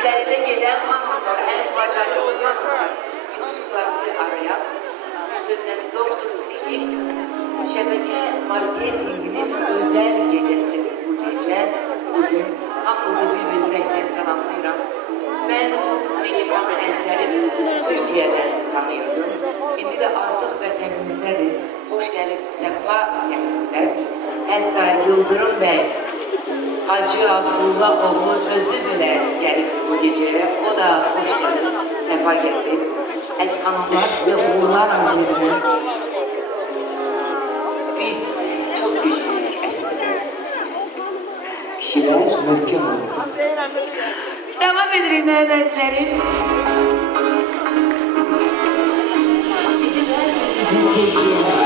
iləridə gedən xanımlar, ən bacarıqlı xanımlar. Yığışıqlar bir araya. Bir sözlə doktor klinik özəl gecəsidir bu gecə. Bugün hamınızı bir-bir ürəkdən salamlayıram. Mən bu klinikanı əzlərim Türkiyədən tanıyırdım. İndi də artıq vətənimizdədir. Xoş gəlib, səfa gətirirlər. Hətta Yıldırım bəy Hacı Abdullah oğlu özü belə gəlibdi bu gecəyə. O da xoş gəlib, səfa gətirib. Əziz xanımlar, sizə uğurlar arzu edirəm. Biz çok güçlüyük aslında. Kişiler möhkem olur. Devam edelim neredeslerin. Bizim sevgiye